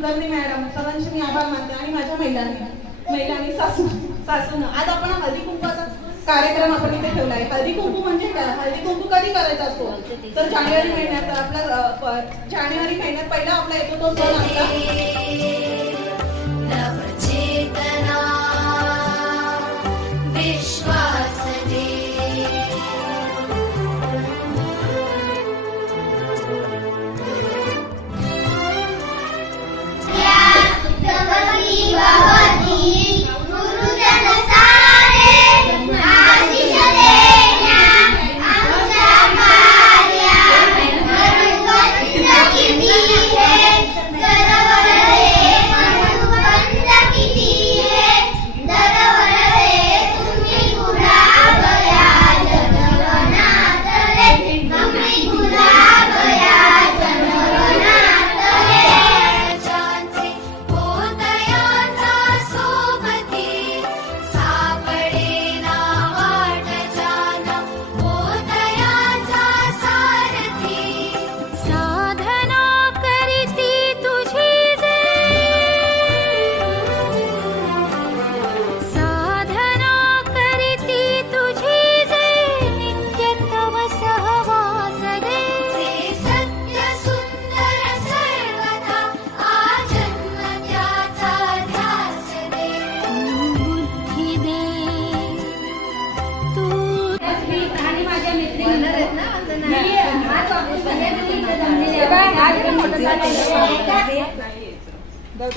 Kulkarni madam सर्वांचे मी आभार मानते आणि माझ्या महिलांनी सासून आज आपण हळदी कुंकवाचा कार्यक्रम आपण इथे ठेवला आहे। हळदी कुंकू म्हणजे काय? हळदी कुंकू कधी करायचा असतो तर जानेवारी महिन्यात आपला जानेवारी महिन्यात पहिला आपला येतो तो सण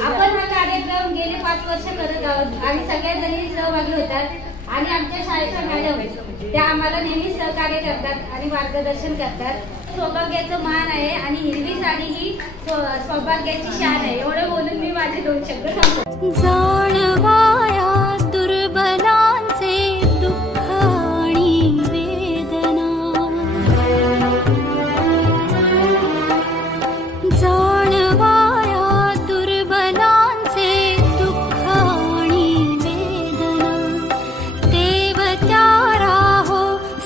आपण हा कार्यक्रम गेले 5 वर्ष करत आहोत आणि सगळ्या जणी सहभागी होतात आणि आमच्या शाळेच्या मॅडम त्या आम्हाला नेहमी सहकार्य करतात आणि मार्गदर्शन करतात। सौभाग्याचं मान आहे आणि हिरवी साडी ही सौभाग्याची शान आहे। एवढं बोलून मी माझे 2 शब्द सांगतो। जाणवाया दुर्बलांचे दुःख आणि वेदना, जाणवाया दुर्बलांचे दुःख आणि वेदना, देवत्या राहो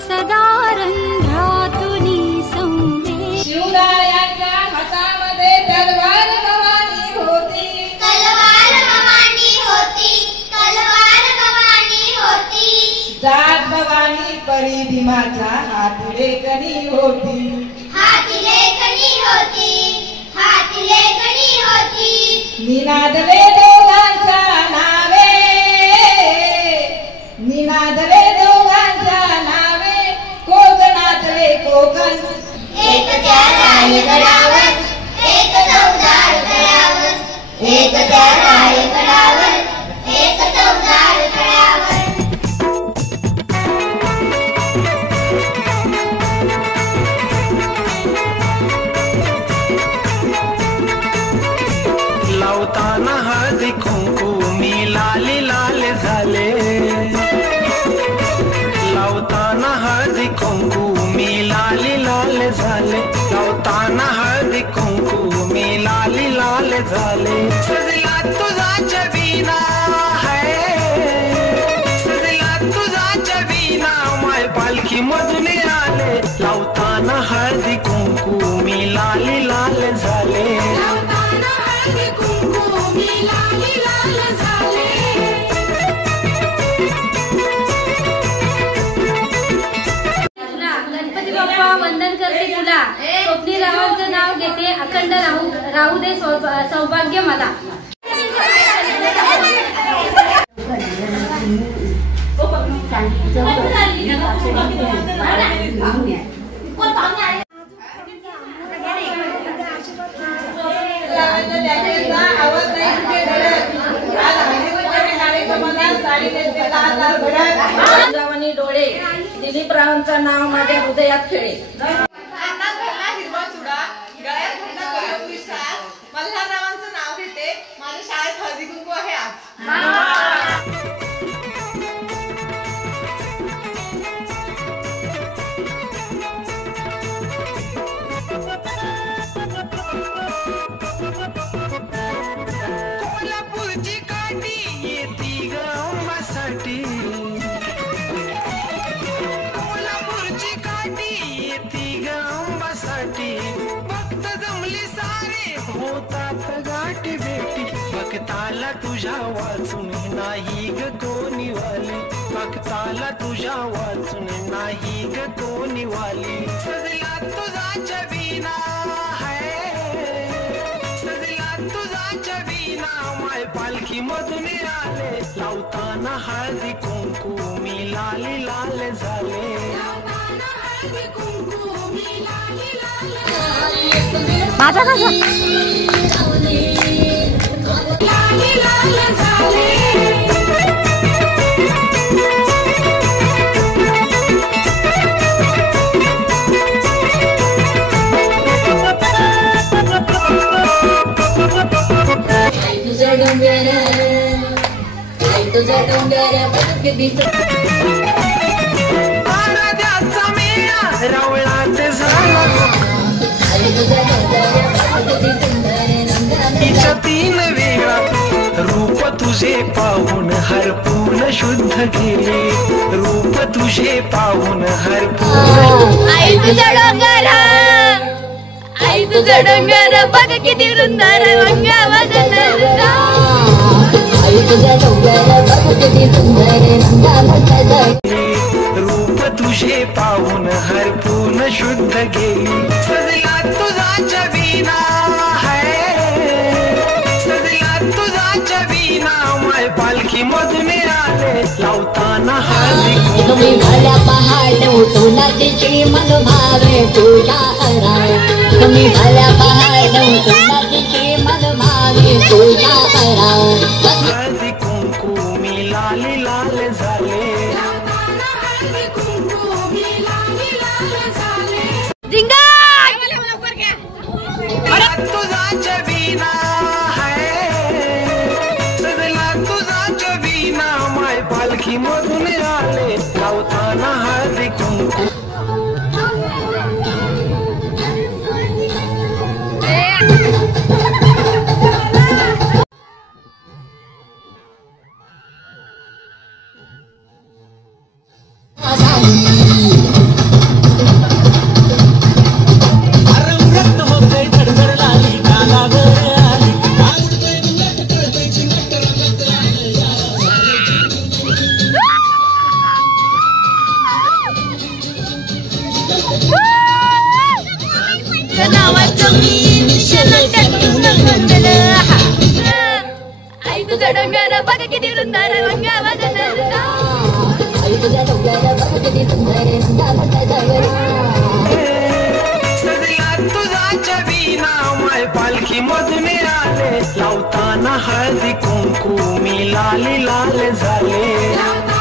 सदा रंध्रातुनी संवेद। शिवरायांच्या हातामध्ये तलवार भवानी होती, तलवार भवानी होती, तलवार भवानी होती। जात भवानी परी भीमाचा हात लेखणी होती, हात लेखणी होती, हात लेखणी होती। निनादले दोघांच्या नावे, निनादले दोघांच्या नावे, कोकणातले कोकण एक त्या रायगडावर, एक चौदार तळ्यावर, एक त्या रायगडावर, एक चौदार तळ्यावर। लावताना हळदी कुंकू मी लाली लाल झाले, लावताना हळदी कुंकू मी लाली लाल झाले, लावताना हळदी कुंकू मी लाली लाल झाले। सजला तुझा चवीना है, सजला तुझा चवीना, माय पालखी मधून आले, लावताना हळदी कुंकू मी लाली लाल झाले, लावताना हळदी कुंकू मी लाली लाल झाले। गणपती बाप्पा वंदन करते तुला, स्वप्नी रावांचं नाव घेते, अखंड राहू दे सौभाग्य मला। डोळे दिलीप रावांचं नाव माझ्या हृदयात खेळे। मल्हार रावांचं नाव घेते, माझ्या शाळेत हळदी कुंकू आहे आज। कोल्हापूरची काठी येती गावासाठी, कोल्हापूरची काठी येती गाठी भेटी भक्ताला तुझ्या वाचून नाही ग कोणी वाली भक्ताला तुझ्या वाचून नाही ग कोणी वाली सजला तुझा छबिना है सजला तुझा छबिना माय पालखी मधून आले लावताना हळदी कुंकू मी लाली लाल झाले माझा कसं आराध्याचा मेळा रावळात झाला तिच्या तीन वेळा रूप तुझे पाहून हरपूर्ण शुद्ध गेले रूप तुझे पाहून हरपूर्ण आई तुझा डोंगर आई तुझा डोंगर बघ किती सुंदर वंगा वजन रूप तुझे पाहून हरपूर्ण शुद्ध गेली सजला तुझा छबिना है सजला तुझा छबिना माय पालखी मधून आले लावताना हळदी तुम्ही भल्या पहाड उठून तिची मन भावे तुझ्या हराय तुम्ही भल्या पहाड उठून तिची मन भावे तुझ्या हराय हळदी कुंकू मी लाली लाल झाले तुझा छबिना है सजला तुझा छबिना माय पालखी मधून आले लावताना हळदी कुंकू आई तुझा डोंगर बघ किती सुंदर वंगा वजन सजला तुझा छबिना माय पालखी मधून आले लावताना हळदी कुंकू मी लाली लाल झाले